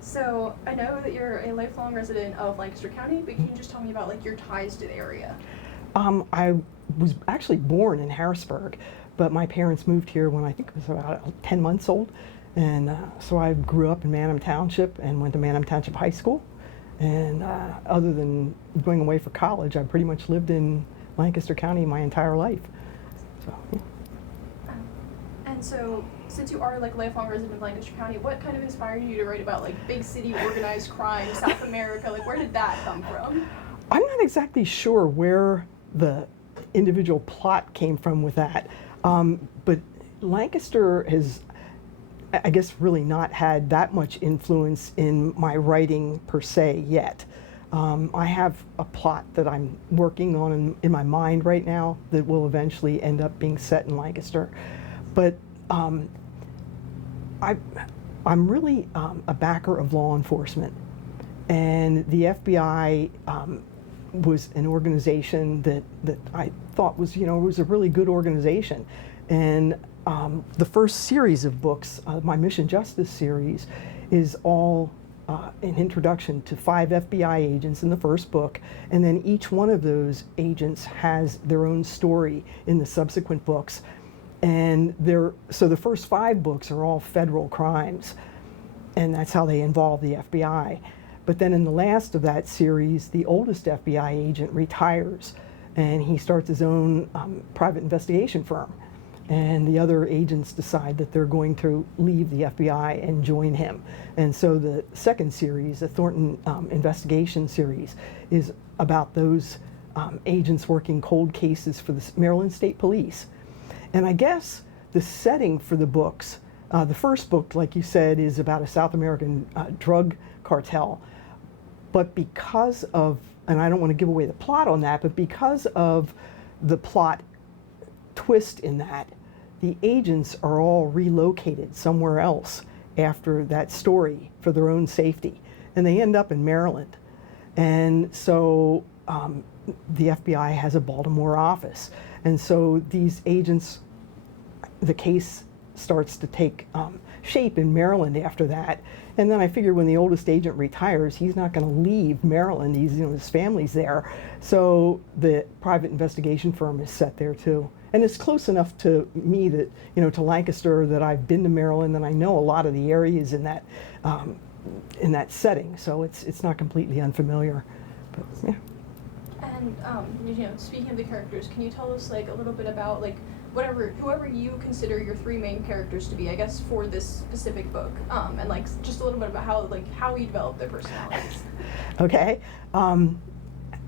So I know that you're a lifelong resident of Lancaster County, but can you just tell me about like your ties to the area? I was actually born in Harrisburg, but my parents moved here when I think I was about 10 months old. And so I grew up in Manham Township and went to Manham Township High School. And other than going away for college, I pretty much lived in Lancaster County my entire life. So, yeah. And so, since you are like a lifelong resident of Lancaster County, what kind of inspired you to write about like big city organized crime, South America? Like, where did that come from? I'm not exactly sure where the individual plot came from with that, but Lancaster has, I guess, really not had that much influence in my writing per se yet. I have a plot that I'm working on in my mind right now that will eventually end up being set in Lancaster. But I'm really a backer of law enforcement. And the FBI was an organization that I thought was, was a really good organization. And the first series of books, my Mission Justice series, is all an introduction to 5 FBI agents in the first book, and then each one of those agents has their own story in the subsequent books. And so the first 5 books are all federal crimes, and that's how they involve the FBI. But then in the last of that series, the oldest FBI agent retires, and he starts his own private investigation firm. And the other agents decide that they're going to leave the FBI and join him. And so the second series, the Thornton investigation series, is about those agents working cold cases for the Maryland State Police. And I guess the setting for the books, the first book, like you said, is about a South American drug cartel. But because of, and I don't want to give away the plot on that, but because of the plot twist in that, the agents are all relocated somewhere else after that story for their own safety. And they end up in Maryland. And so the FBI has a Baltimore office. And so these agents, the case starts to take shape in Maryland after that. And then I figured when the oldest agent retires, he's not going to leave Maryland. His family's there. So the private investigation firm is set there too. And it's close enough to me that, to Lancaster, that I've been to Maryland and I know a lot of the areas in that setting. So it's not completely unfamiliar. But, yeah. And speaking of the characters, can you tell us like a little bit about like whoever you consider your 3 main characters to be, I guess, for this specific book, and like just a little bit about how you develop their personalities. Okay.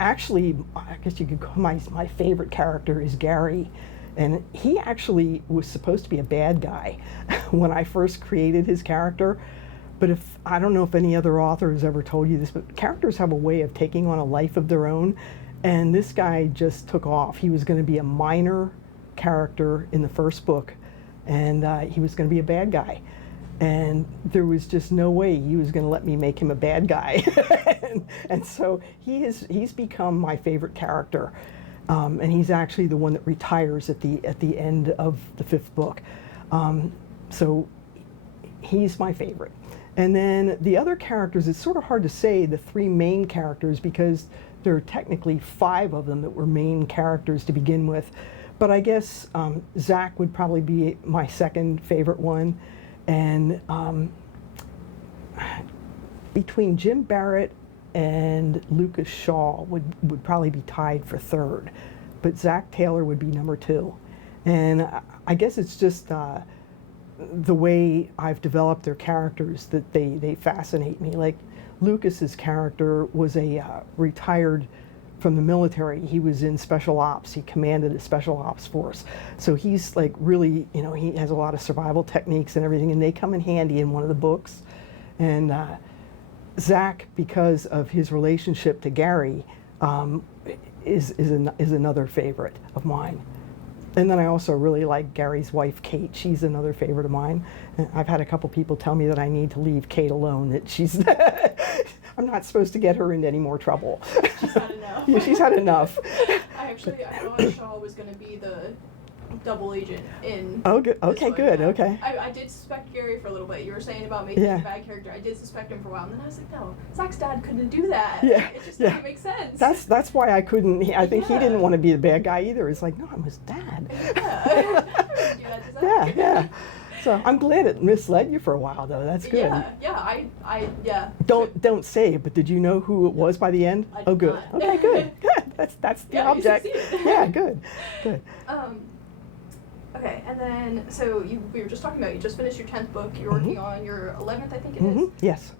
Actually, I guess you could call my favorite character is Gary. And he actually was supposed to be a bad guy when I first created his character. But I don't know if any other author has ever told you this, but characters have a way of taking on a life of their own. And this guy just took off. He was going to be a minor character in the first book, and he was going to be a bad guy. And there was just no way he was going to let me make him a bad guy. and so he's become my favorite character. And he's actually the one that retires at the end of the 5th book. So he's my favorite. And then the other characters, it's sort of hard to say the 3 main characters because there are technically 5 of them that were main characters to begin with. But I guess Zach would probably be my second favorite one. And between Jim Barrett and Lucas Shaw would probably be tied for 3rd. But Zach Taylor would be number 2. And I guess it's just the way I've developed their characters that they fascinate me. Like Lucas's character was a retired from the military. He was in special ops. He commanded a special ops force. So he's like really, he has a lot of survival techniques and everything, and they come in handy in one of the books. And Zach, because of his relationship to Gary, is another favorite of mine. And then I also really like Gary's wife, Kate. She's another favorite of mine. And I've had a couple people tell me that I need to leave Kate alone, that she's I'm not supposed to get her into any more trouble. She's had enough. Yeah, she's had enough. I thought Shaw was going to be the double agent in. Oh, good. this Okay, book, good. yeah. Okay. I did suspect Gary for a little bit. You were saying about making Yeah. a bad character. I did suspect him for a while, and then I was like, no, Zach's dad couldn't do that. Yeah, It just yeah. doesn't make sense. That's why I couldn't. I think he Yeah. didn't want to be the bad guy either. It's like, no, I'm his dad. Yeah. I wouldn't do that to Zach. Yeah, yeah. So I'm glad it misled you for a while, though. That's good. Yeah. Don't say it, but did you know who it was by the end? I Oh, did good. not. Okay, good. Good. That's the Yeah, you object. succeeded. Yeah, good. Good. Okay, and then so we were just talking about you just finished your 10th book. You're working on your 11th, I think it is. Yes.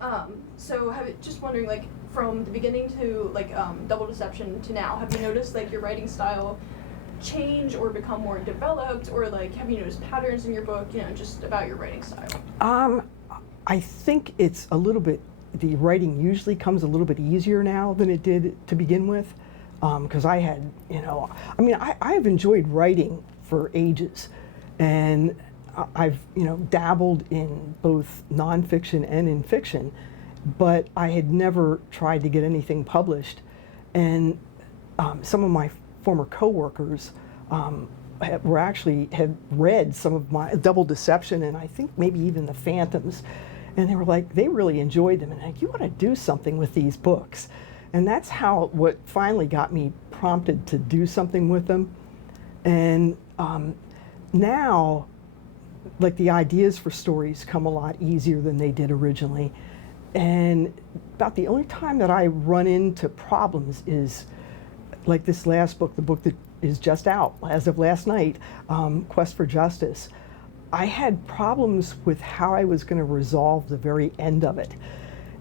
So just wondering, like, from the beginning to like Double Deception to now, have you noticed like your writing style change or become more developed, or like have you noticed patterns in your book? You know, just about your writing style. I think it's a little bit. The writing usually comes a little bit easier now than it did to begin with, because I had, I have enjoyed writing for ages, and I've dabbled in both nonfiction and in fiction, but I had never tried to get anything published, and some of my former coworkers had read some of my Double Deception, and I think maybe even the Phantoms, and they were like, they really enjoyed them, and like, you ought to do something with these books. And that's what finally got me prompted to do something with them. And now, like, the ideas for stories come a lot easier than they did originally. And about the only time that I run into problems is like this last book, the book that is just out as of last night, Quest for Justice. I had problems with how I was going to resolve the very end of it.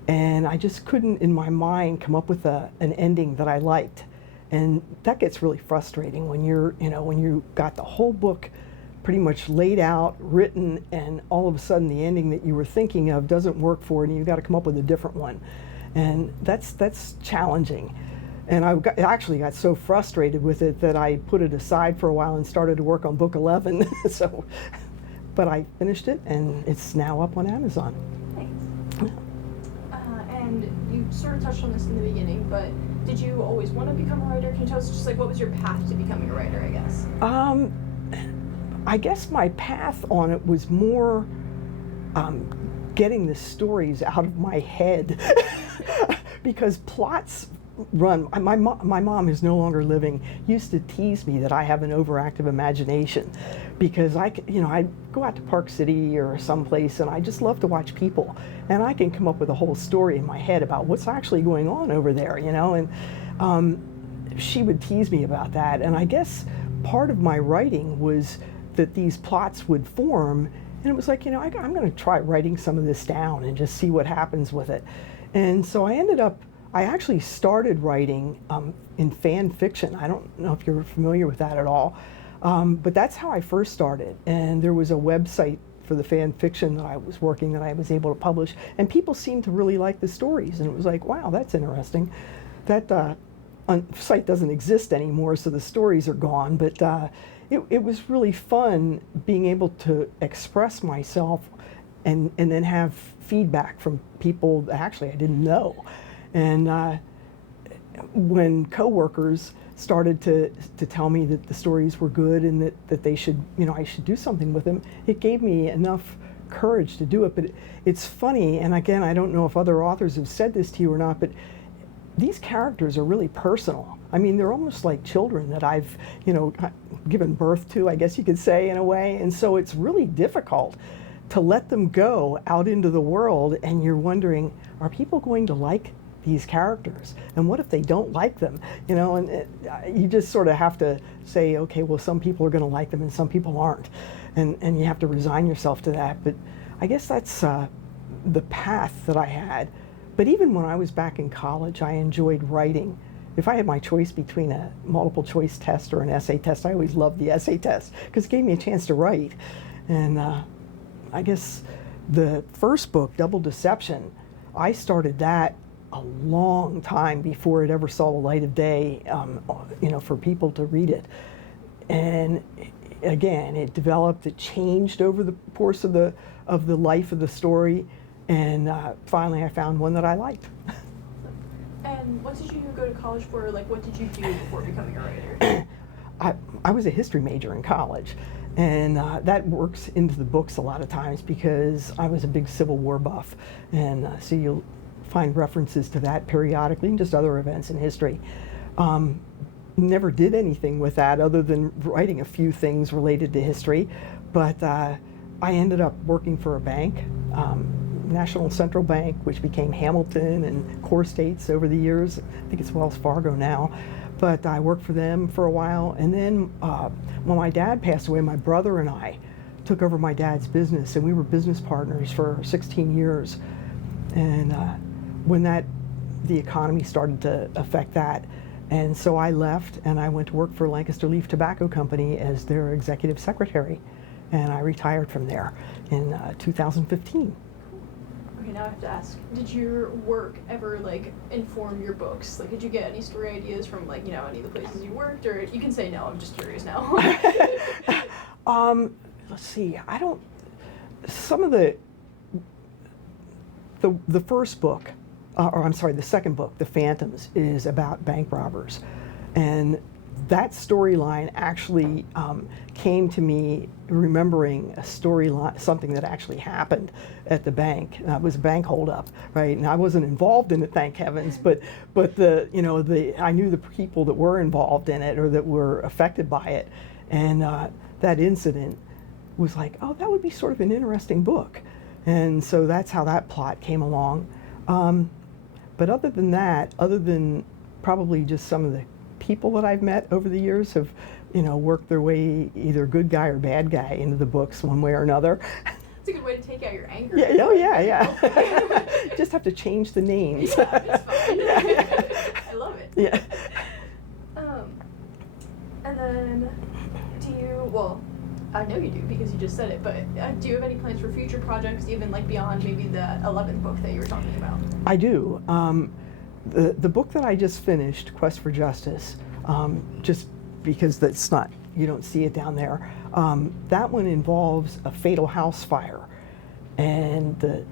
And I just couldn't, in my mind, come up with an ending that I liked. And that gets really frustrating when when you got the whole book pretty much laid out, written, and all of a sudden the ending that you were thinking of doesn't work for it, and you've got to come up with a different one. And that's challenging. And I actually got so frustrated with it that I put it aside for a while and started to work on book 11. But I finished it, and it's now up on Amazon. Nice. And you sort of touched on this in the beginning, but did you always want to become a writer? Can you tell us just like what was your path to becoming a writer, I guess? I guess my path on it was more getting the stories out of my head because plots run. My mom, who's no longer living, used to tease me that I have an overactive imagination because I go out to Park City or someplace and I just love to watch people, and I can come up with a whole story in my head about what's actually going on over there, and she would tease me about that. And I guess part of my writing was that these plots would form, and it was like, I'm going to try writing some of this down and just see what happens with it. And so I actually started writing in fan fiction. I don't know if you're familiar with that at all, but that's how I first started. And there was a website for the fan fiction that I was working that I was able to publish, and people seemed to really like the stories. And it was like, wow, that's interesting. That site doesn't exist anymore, so the stories are gone. But it was really fun being able to express myself and then have feedback from people that actually I didn't know. And when coworkers started to tell me that the stories were good and that they should, I should do something with them, it gave me enough courage to do it. But it's funny, and again, I don't know if other authors have said this to you or not, but these characters are really personal. I mean, they're almost like children that I've, given birth to, I guess you could say, in a way. And so it's really difficult to let them go out into the world, and you're wondering, are people going to like these characters? And what if they don't like them? And you just sort of have to say, okay, well, some people are going to like them and some people aren't. And you have to resign yourself to that. But I guess that's the path that I had. But even when I was back in college, I enjoyed writing. If I had my choice between a multiple choice test or an essay test, I always loved the essay test because it gave me a chance to write. And I guess the first book, Double Deception, I started that a long time before it ever saw the light of day, for people to read it. And again, it developed, it changed over the course of the life of the story, and finally I found one that I liked. And what did you go to college for? Like, what did you do before becoming a writer? I was a history major in college, and that works into the books a lot of times because I was a big Civil War buff, and so you'll find references to that periodically and just other events in history. Never did anything with that other than writing a few things related to history, but I ended up working for a bank, National Central Bank, which became Hamilton and Core States over the years. I think it's Wells Fargo now. But I worked for them for a while, and then when my dad passed away, my brother and I took over my dad's business, and we were business partners for 16 years. And when the economy started to affect that, and so I left and I went to work for Lancaster Leaf Tobacco Company as their executive secretary, and I retired from there in 2015. Okay, now I have to ask, did your work ever, like, inform your books? Like, did you get any story ideas from, like, you know, any of the places you worked? Or you can say no, I'm just curious now. Let's see, some of the first book, or I'm sorry, the second book, The Phantoms, is about bank robbers. And that storyline actually came to me remembering a storyline, something that actually happened at the bank. It was a bank holdup, right? And I wasn't involved in it, thank heavens, but I knew the people that were involved in it or that were affected by it, and that incident was like, oh, that would be sort of an interesting book, and so that's how that plot came along. But other than that, other than probably just some of the people that I've met over the years have, worked their way either good guy or bad guy into the books one way or another. It's a good way to take out your anger. Yeah, oh yeah. Just have to change the names. Yeah, it's fine. Yeah. I love it. Yeah. And then, I know you do because you just said it, but do you have any plans for future projects, even like beyond maybe the 11th book that you were talking about? I do. The book that I just finished, Quest for Justice, just because that's not, you don't see it down there, that one involves a fatal house fire. And the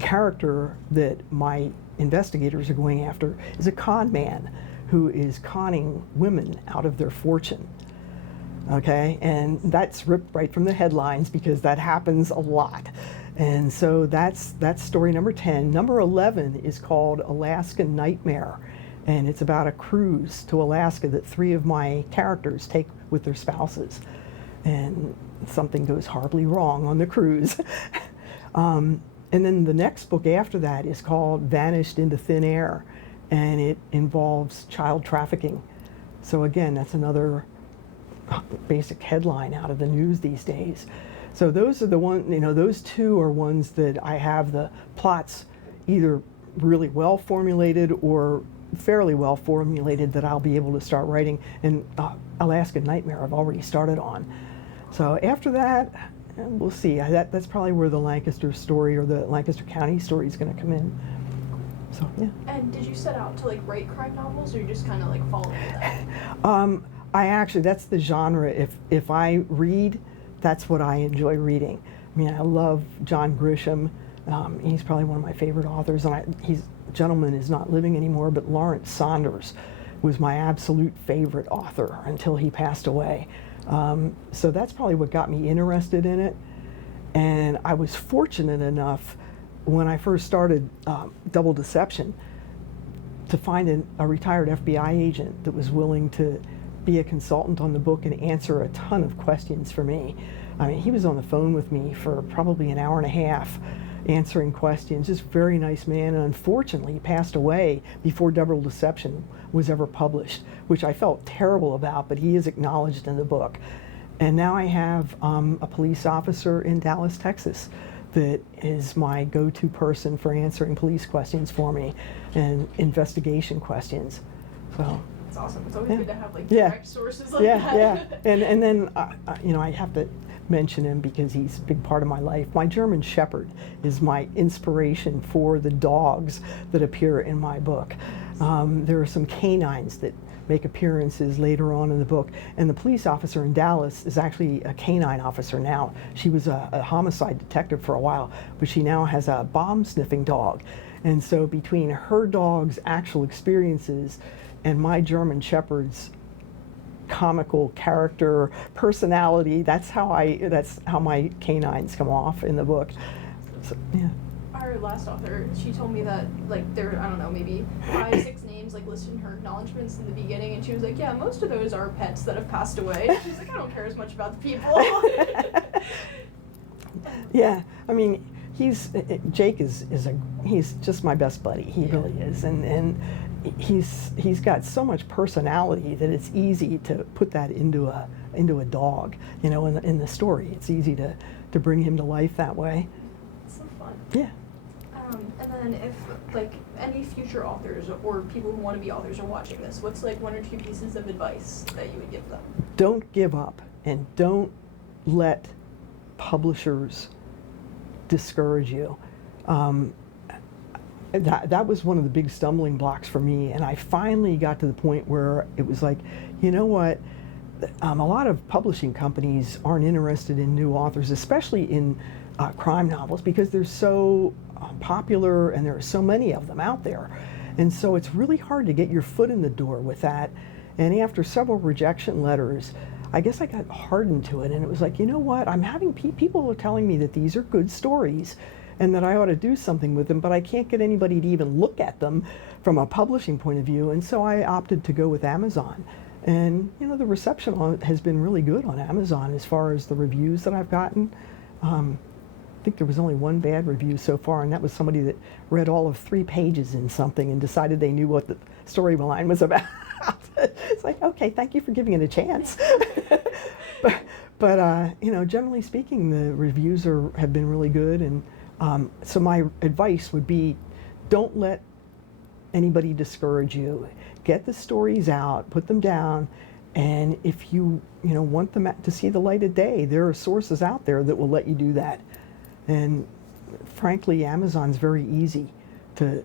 character that my investigators are going after is a con man who is conning women out of their fortune. Okay, and that's ripped right from the headlines because that happens a lot. And so that's story number 10. Number 11 is called Alaska Nightmare, and it's about a cruise to Alaska that 3 of my characters take with their spouses. And something goes horribly wrong on the cruise. And then the next book after that is called Vanished into Thin Air, and it involves child trafficking. So again, that's another basic headline out of the news these days. So those are the those 2 are ones that I have the plots either really well formulated or fairly well formulated that I'll be able to start writing. And Alaska Nightmare I've already started on. So after that, we'll see. That's probably where the Lancaster story or the Lancaster County story is going to come in. So yeah. And did you set out to like write crime novels, or you just kind of like followed that? I actually, that's the genre. If I read, that's what I enjoy reading. I mean, I love John Grisham. He's probably one of my favorite authors, and gentleman is not living anymore, but Lawrence Saunders was my absolute favorite author until he passed away. So that's probably what got me interested in it. And I was fortunate enough when I first started Double Deception to find a retired FBI agent that was willing to be a consultant on the book and answer a ton of questions for me. I mean, he was on the phone with me for probably an hour and a half answering questions. Just very nice man, and unfortunately he passed away before Double Deception was ever published, which I felt terrible about, but he is acknowledged in the book. And now I have a police officer in Dallas, Texas that is my go-to person for answering police questions for me and investigation questions. So it's awesome. It's always good to have like Yeah. direct sources like that. Yeah. And then I have to mention him because he's a big part of my life. My German Shepherd is my inspiration for the dogs that appear in my book. There are some canines that make appearances later on in the book, and the police officer in Dallas is actually a canine officer now. She was a homicide detective for a while, but she now has a bomb sniffing dog. And so between her dog's actual experiences and my German Shepherd's comical character personality. That's how my canines come off in the book. So, yeah. Our last author, she told me that like there I don't know, maybe 5-6 names like listed in her acknowledgments in the beginning, and she was like, yeah, most of those are pets that have passed away. She's like, I don't care as much about the people. Yeah, I mean, Jake is he's just my best buddy. He really is, and he's got so much personality that it's easy to put that into a dog. You know, in the story, it's easy to bring him to life that way. It's so fun. Yeah. And then if like any future authors or people who want to be authors are watching this, what's like 1 or 2 pieces of advice that you would give them? Don't give up, and don't let publishers discourage you. That was one of the big stumbling blocks for me, and I finally got to the point where it was like, you know what, a lot of publishing companies aren't interested in new authors, especially in crime novels, because they're so popular and there are so many of them out there, and so it's really hard to get your foot in the door with that. And after several rejection letters, I guess I got hardened to it, and it was like, you know what, I'm having people are telling me that these are good stories and that I ought to do something with them, but I can't get anybody to even look at them from a publishing point of view, and so I opted to go with Amazon. And you know, the reception on it has been really good on Amazon as far as the reviews that I've gotten. I think there was only one bad review so far, and that was somebody that read all of 3 pages in something and decided they knew what the storyline was about. It's like, okay, thank you for giving it a chance. but you know, generally speaking, the reviews have been really good, and so my advice would be, don't let anybody discourage you. Get the stories out, put them down, and if you want them to see the light of day, there are sources out there that will let you do that. And frankly, Amazon's very easy to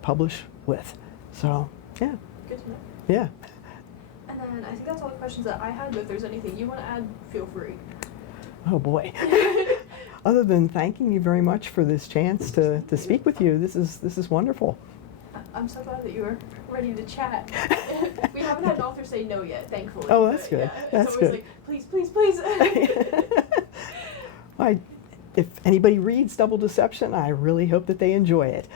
publish with. So yeah. Good to know. Yeah. And then I think that's all the questions that I had, but if there's anything you want to add, feel free. Oh boy. Other than thanking you very much for this chance to speak with you, this is wonderful. I'm so glad that you were ready to chat. We haven't had an author say no yet, thankfully. Oh, that's good. Yeah, That's it's always good. like, please, please, please. If anybody reads Double Deception, I really hope that they enjoy it.